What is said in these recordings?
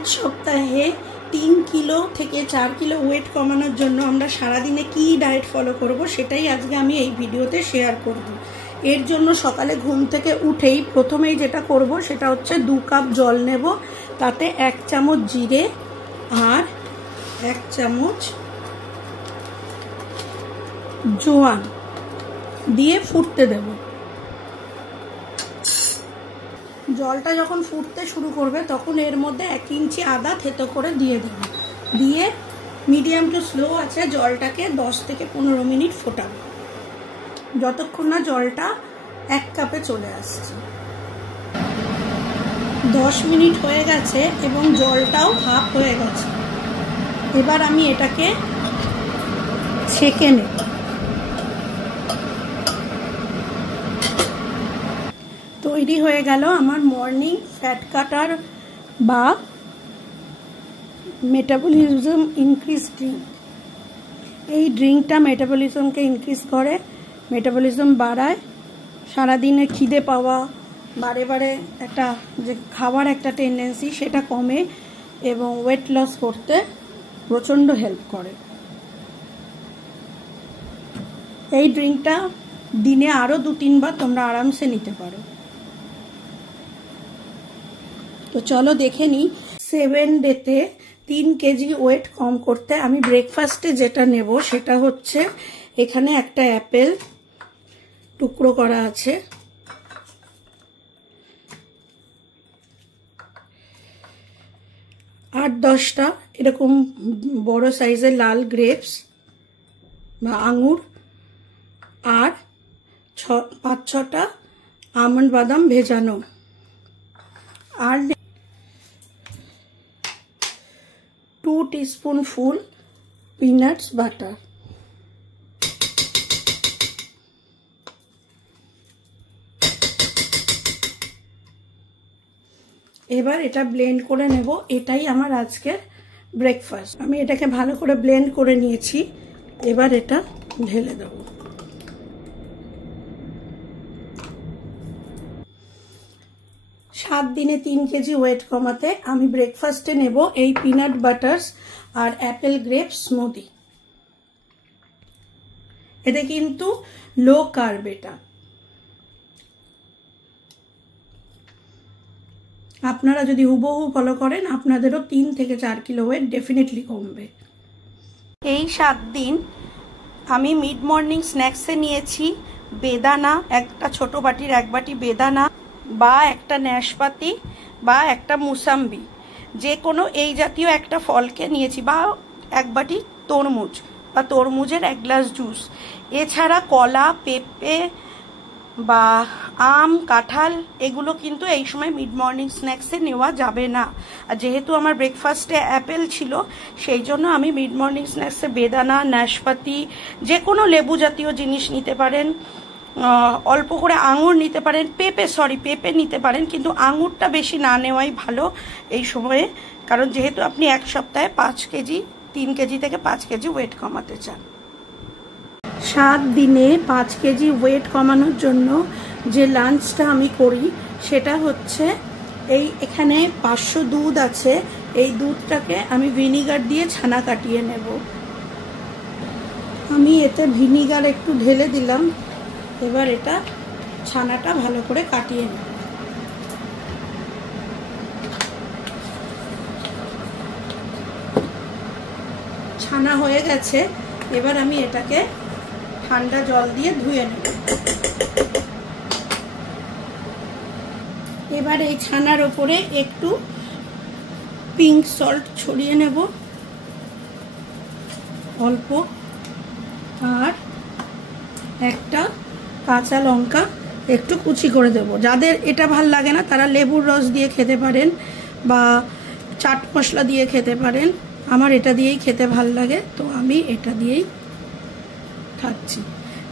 এক সপ্তাহে 3 কিলো থেকে 4 কিলো ওয়েট কমানোর জন্য আমরা সারাদিনে কি ডায়েট ফলো করব সেটাই আজকে আমি এই ভিডিওতে শেয়ার করব। এর জন্য সকালে ঘুম থেকে উঠেই প্রথমেই যেটা করব সেটা হচ্ছে 2 কাপ জল নেব, তাতে 1 চামচ জিরে আর 1 চামচ জোয়ান দিয়ে ফুটতে দেব। জলটা যখন ফুটতে শুরু করবে তখন এর মধ্যে 1 ইঞ্চি আদা থেতো করে দিয়ে দেব। দিয়ে মিডিয়াম টু স্লো আছে জলটাকে 10 থেকে 15 মিনিট ফোটাবো, যতক্ষণ না জলটা 1 কাপে চলে আসছে। 10 মিনিট হয়ে গেছে এবং জলটাও হাফ হয়ে গেছে। এবার আমি এটাকে ছেঁকে নেব। তৈরি হয়ে গেল আমার মর্নিং ফ্যাট কাটার বা মেটাবলিজম ইনক্রিজ ড্রিঙ্ক। এই ড্রিঙ্কটা মেটাবলিজমকে ইনক্রিজ করে, মেটাবলিজম বাড়ায়, সারাদিনে খিদে পাওয়া, বারে বারে একটা যে খাবার একটা টেন্ডেন্সি সেটা কমে এবং ওয়েট লস করতে প্রচণ্ড হেল্প করে। এই ড্রিঙ্কটা দিনে আরও 2-3 বার তোমরা আরামসে নিতে পারো। তো চলো দেখে নিই 7 ডেতে 3 কেজি ওয়েট কম করতে আমি ব্রেকফাস্টে যেটা নেব সেটা হচ্ছে এখানে একটা অ্যাপেল টুকরো করা আছে, আর 10টা এরকম বড় সাইজের লাল গ্রেপস বা আঙুর, আর 5-6টা আমন্ড বাদাম ভেজানো, আর 2 টিস্পুন ফুল পিনাটস বাটার। এবার এটা ব্লেন্ড করে নেব। এটাই আমার আজকের ব্রেকফাস্ট। আমি এটাকে ভালো করে ব্লেন্ড করে নিয়েছি। এবার এটা ঢেলে দেব। সাত দিনে 3 কেজি ওয়েট কমাতে আমি ব্রেকফাস্টে নেব এই পিনাট বাটার্স আর অ্যাপেল গ্রেপস স্মুদি। এতে কিন্তু লো কার্ব। এটা আপনারা যদি হুবহু ফলো করেন আপনাদেরও 3 থেকে 4 কিলো ওয়েট ডেফিনেটলি কমবে। এই 7 দিন আমি মিড মর্নিং স্ন্যাক্সে নিয়েছি বেদানা, একটা ছোট বাটির 1 বাটি বেদানা বা একটা নাশপাতি বা একটা মুসাম্বি, যে কোনো এই জাতীয় একটা ফলকে নিয়েছি, বা 1 বাটি তরমুজ বা তরমুজের 1 গ্লাস জুস। এছাড়া কলা, পেঁপে বা আম, কাঁঠাল এগুলো কিন্তু এই সময় মিড মর্নিং স্ন্যাক্সে নেওয়া যাবে না। আর যেহেতু আমার ব্রেকফাস্টে অ্যাপেল ছিল সেই জন্য আমি মিড মর্নিং স্ন্যাক্সে বেদানা, নাশপাতি, যে কোনো লেবু জাতীয় জিনিস নিতে পারেন, অল্প করে আঙুর নিতে পারেন, পেঁপে নিতে পারেন, কিন্তু আঙুরটা বেশি না নেওয়াই ভালো এই সময়ে, কারণ যেহেতু আপনি 1 সপ্তাহে 3 কেজি থেকে 5 কেজি ওয়েট কমাতে চান। 7 দিনে 5 কেজি ওয়েট কমানোর জন্য যে লাঞ্চটা আমি করি সেটা হচ্ছে এখানে 500 দুধ আছে। এই দুধটাকে আমি ভিনিগার দিয়ে ছানা কাটিয়ে নেব। আমি এতে ভিনিগার একটু ঢেলে দিলাম। এবার এটা ছানাটা ভালো করে কাটিয়ে নেব। ছানা হয়ে গেছে। এবার আমি এটাকে ঠান্ডা জল দিয়ে ধুয়ে নেব। এবার এই ছানার ওপরে একটু পিঙ্ক সল্ট ছড়িয়ে নেব অল্প, আর একটা কাঁচা লঙ্কা একটু কুচি করে দেব। যাদের এটা ভাল লাগে না তারা লেবুর রস দিয়ে খেতে পারেন বা চাট মশলা দিয়ে খেতে পারেন। আমার এটা দিয়েই খেতে ভাল লাগে, তো আমি এটা দিয়েই খাচ্ছি।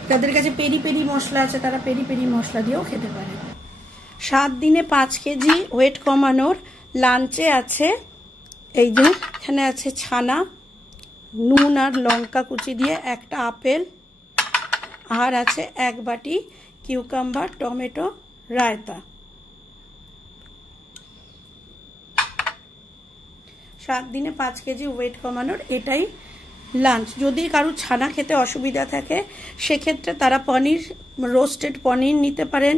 যাদের কাছে পেরি পেরি মশলা আছে তারা পেরি পেরি মশলা দিয়েও খেতে পারে। 7 দিনে 5 কেজি ওয়েট কমানোর লাঞ্চে আছে এই যে এখানে আছে ছানা, নুন আর লঙ্কা কুচি দিয়ে একটা আপেল, আর আছে 1 বাটি কিউকাম্বার টমেটো রায়তা। 7 দিনে 5 কেজি ওয়েট কমানোর এটাই লাঞ্চ। যদি কারো ছানা খেতে অসুবিধা থাকে সেক্ষেত্রে তারা পনির, রোস্টেড পনির নিতে পারেন,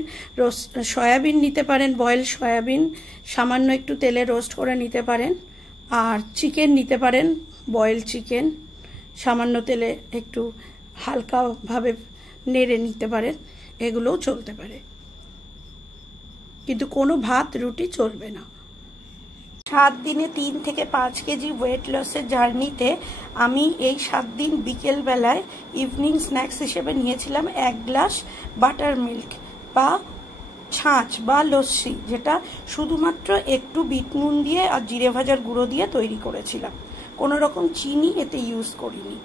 সয়াবিন নিতে পারেন, বয়েল সয়াবিন সামান্য একটু তেলে রোস্ট করে নিতে পারেন, আর চিকেন নিতে পারেন, বয়েল চিকেন সামান্য তেলে একটু হালকাভাবে নেড়ে নিতে পারেন, এগুলোও চলতে পারে, কিন্তু কোনো ভাত রুটি চলবে না। 7 দিনে 3 থেকে 5 কেজি ওয়েট লসের জার্নিতে আমি এই 7 দিন বিকেলবেলায় ইভিনিং স্ন্যাক্স হিসেবে নিয়েছিলাম 1 গ্লাস বাটার মিল্ক বা ছাঁচ বা লস্যি, যেটা শুধুমাত্র একটু বিট নুন দিয়ে আর জিরে ভাজার গুঁড়ো দিয়ে তৈরি করেছিলাম, কোনো রকম চিনি এতে ইউজ করিনি।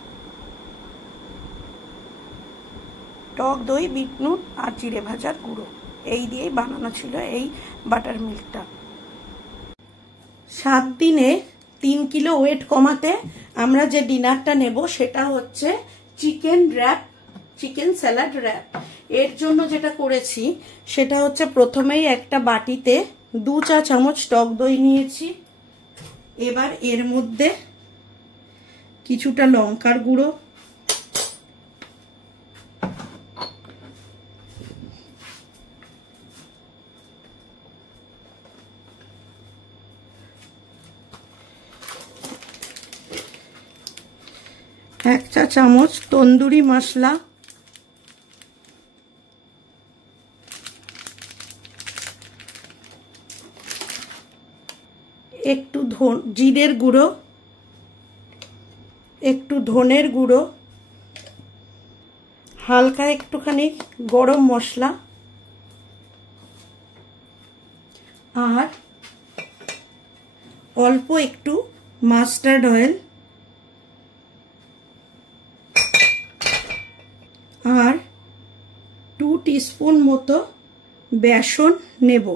টক দই, বিট নুন আর জিরে ভাজার গুঁড়ো এই দিয়েই বানানো ছিল এই বাটার মিল্কটা। 7 দিনে 3 কিলো ওয়েট কমাতে আমরা যে ডিনারটা নেব সেটা হচ্ছে chicken wrap, chicken salad wrap. এর জন্য যেটা করেছি সেটা হচ্ছে প্রথমেই একটা বাটিতে 2 চা চামচ টক দই নিয়েছি। এবার এর মধ্যে কিছুটা লঙ্কার গুঁড়ো, এক চা চামচ তন্দুরি মশলা, একটু জিরের গুঁড়ো, একটু ধনের গুঁড়ো, হালকা একটুখানি গরম মশলা আর অল্প একটু মাস্টার্ড অয়েল আর 2 টিস্পুন মতো বেসন নেব।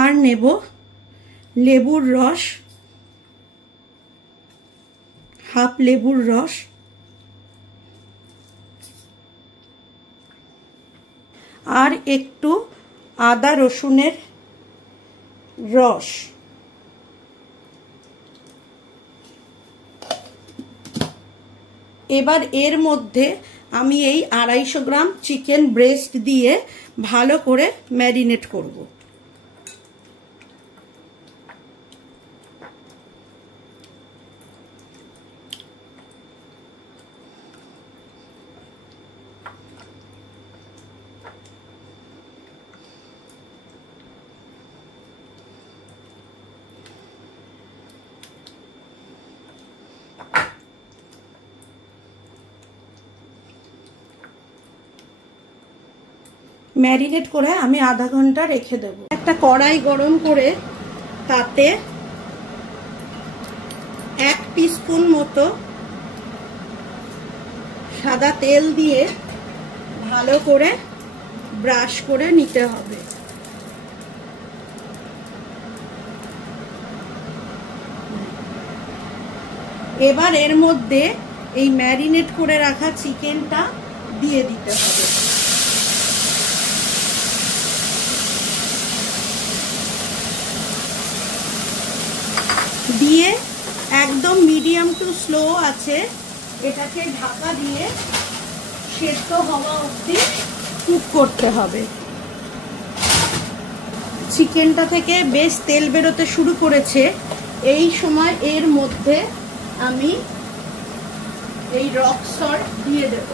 আর নেব লেবুর রস, হাফ লেবুর রস, আর একটু আদা রসুনের রস। এবার এর মধ্যে আমি এই 250 গ্রাম চিকেন ব্রেস্ট দিয়ে ভালো করে ম্যারিনেট করব। ম্যারিনেট করে আমি আধা ঘন্টা রেখে দেব। একটা কড়াই গরম করে তাতে 1 টিস্পুন মতো সাদা তেল দিয়ে ভালো করে ব্রাশ করে নিতে হবে। এবার এর মধ্যে এই ম্যারিনেট করে রাখা চিকেনটা দিয়ে দিতে হবে। দিয়ে একদম মিডিয়াম টু স্লো আছে এটাকে ঢাকা দিয়ে সেদ্ধ হওয়া অবধি কুক করতে হবে। চিকেনটা থেকে বেশ তেল বেরোতে শুরু করেছে, এই সময় এর মধ্যে আমি এই রক সল্ট দিয়ে দেব।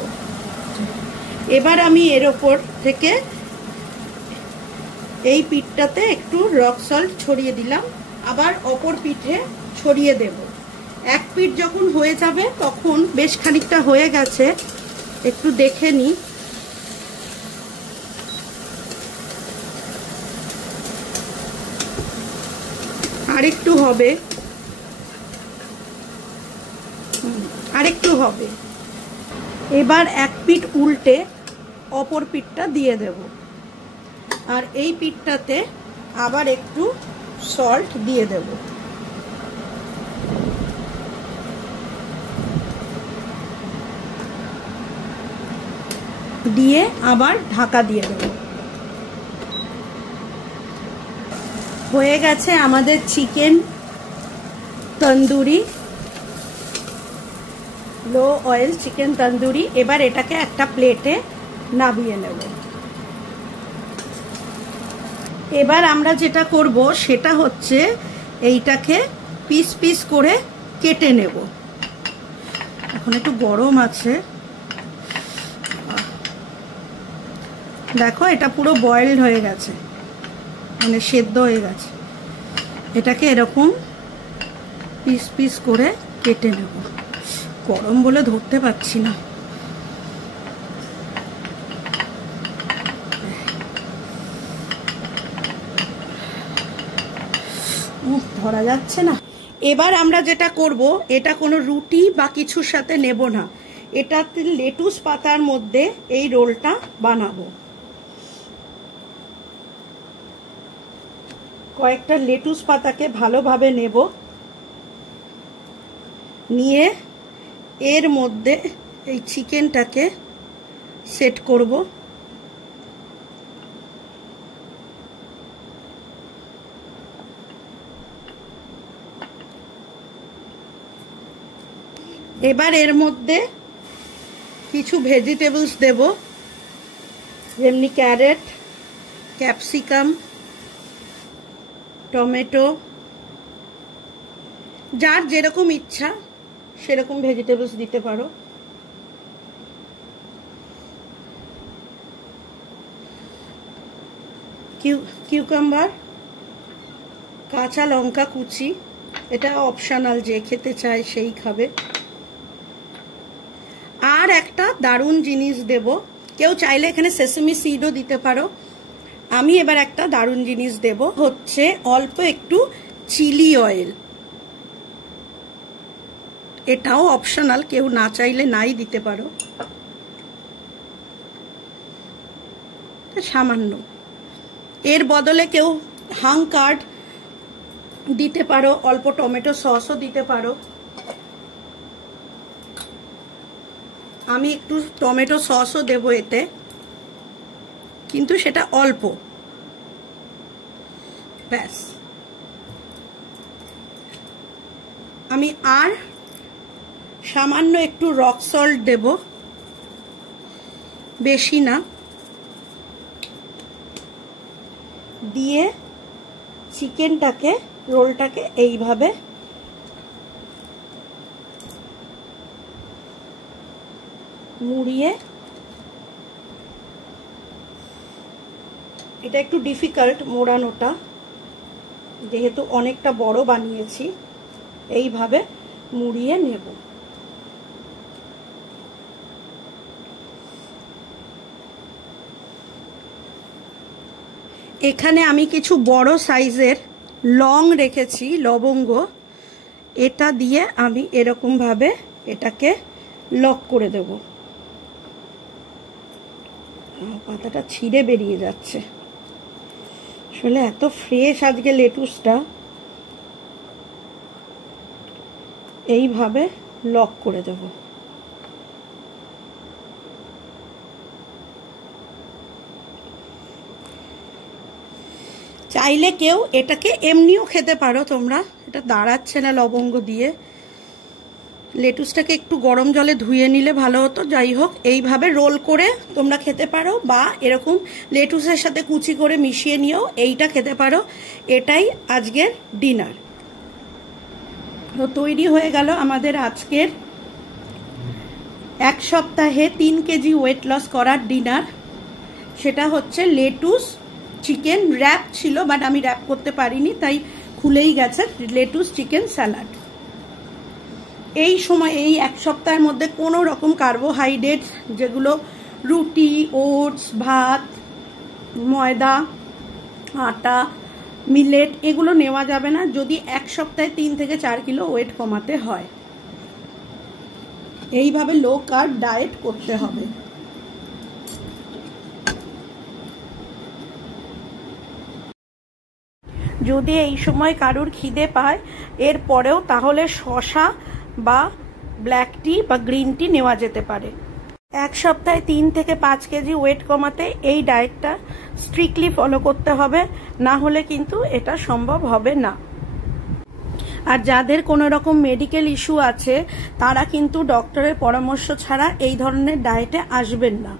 এবার আমি এর ওপর থেকে এই পিঠটাতে একটু রক সল্ট ছড়িয়ে দিলাম, আবার অপর পিঠে ছড়িয়ে দেব। এক পিঠ যখন হয়ে যাবে তখন বেশ খানিকটা হয়ে গেছে, একটু দেখে নিই। আরেকটু হবে, আরেকটু হবে। এবার এক পিঠ উল্টে অপর পিঠটা দিয়ে দেব, আর এই পিঠটাতে আবার একটু সল্ট দিয়ে দেব। দিয়ে আবার ঢাকা দিয়ে দেব। হয়ে গেছে আমাদের চিকেন তন্দুরি, লো অয়েল চিকেন তন্দুরি। এবার এটাকে একটা প্লেটে নামিয়ে নেব। এবার আমরা যেটা করব সেটা হচ্ছে এইটাকে পিস পিস করে কেটে নেব। এখন একটু গরম আছে, দেখো এটা পুরো বয়েলড হয়ে গেছে, মানে সেদ্ধ হয়ে গেছে। এটাকে এরকম পিস পিস করে কেটে নেব। গরম বলে ধরতে পারছি না। ধরা যাচ্ছে না। এবার আমরা যেটা করব, এটা কোনো রুটি বা কিছুর সাথে নেব না, এটাতে লেটুস পাতার মধ্যে এই রোলটা বানাবো। কয়েকটা লেটুস পাতাকে ভালোভাবে নেব, নিয়ে এর মধ্যে এই চিকেনটাকে সেট করব। এবার এর মধ্যে কিছু ভেজিটেবলস দেব, যেমনি ক্যারেট, ক্যাপসিকাম, টমেটো, যার যেরকম ইচ্ছা সেরকম ভেজিটেবলস দিতে পারো। কিউকাম্বার, কাঁচা লঙ্কা কুচি, এটা অপশনাল, যে খেতে চায় সেই খাবে। আর একটা দারুণ জিনিস দেব, কেউ চাইলে এখানে সেসেমি সিডও দিতে পারো। আমি এবার একটা দারুণ জিনিস দেব, হচ্ছে অল্প একটু চিলি অয়েল। এটাও অপশনাল, কেউ না চাইলে নাই দিতে পারো, সামান্য। এর বদলে কেউ হাং কার্ড দিতে পারো, অল্প টমেটো সসও দিতে পারো। আমি একটু টমেটো সসও দেব এতে, কিন্তু সেটা অল্প, ব্যাস। আমি আর সামান্য একটু রক সল্ট দেব, বেশি না। দিয়ে চিকেনটাকে, রোলটাকে এইভাবে মুড়িয়ে, এটা একটু ডিফিকাল্ট মোড়ানোটা, যেহেতু অনেকটা বড় বানিয়েছি, এইভাবে মুড়িয়ে নেব। এখানে আমি কিছু বড় সাইজের লং রেখেছি, লবঙ্গ, এটা দিয়ে আমি এরকম ভাবে এটাকে লক করে দেব। পাতাটা ছিঁড়ে বেরিয়ে যাচ্ছে, আসলে এত ফ্রেশ আজকে লেটুসটা। এইভাবে লক করে দেব। চাইলে কেউ এটাকে এমনিও খেতে পারো তোমরা, এটা দাঁড়াচ্ছে না লবঙ্গ দিয়ে। লেটুসটাকে একটু গরম জলে ধুয়ে নিলে ভালো হতো। যাই হোক, এইভাবে রোল করে তোমরা খেতে পারো, বা এরকম লেটুসের সাথে কুচি করে মিশিয়ে নিয়েও এইটা খেতে পারো। এটাই আজকের ডিনার। তো তৈরি হয়ে গেল আমাদের আজকের 1 সপ্তাহে 3 কেজি ওয়েট লস করার ডিনার। সেটা হচ্ছে লেটুস চিকেন র্যাপ ছিল, বাট আমি র্যাপ করতে পারিনি, তাই খুলেই গেছে। Lettuce chicken salad. এই সময়, এই 1 সপ্তাহের মধ্যে কোনো রকম কার্বোহাইড্রেট, যেগুলো রুটি, ওটস, ভাত, ময়দা, আটা, মিলেট, এগুলো নেওয়া যাবে না যদি 1 সপ্তাহে 3 থেকে 4 কিলো ওয়েট কমাতে হয়। এইভাবে লো কার্ব ডায়েট করতে হবে। যদি এই সময় কারুর খিদে পায় এর পরেও, তাহলে শসা বা ব্ল্যাক টি বা গ্রিন টি নেওয়া যেতে পারে। এক সপ্তাহে 3 থেকে 5 কেজি ওয়েট কমাতে এই ডায়েটটা স্ট্রিক্টলি ফলো করতে হবে, না হলে কিন্তু এটা সম্ভব হবে না। আর যাদের কোনো রকম মেডিকেল ইস্যু আছে তারা কিন্তু ডক্টরের পরামর্শ ছাড়া এই ধরনের ডায়েটে আসবেন না।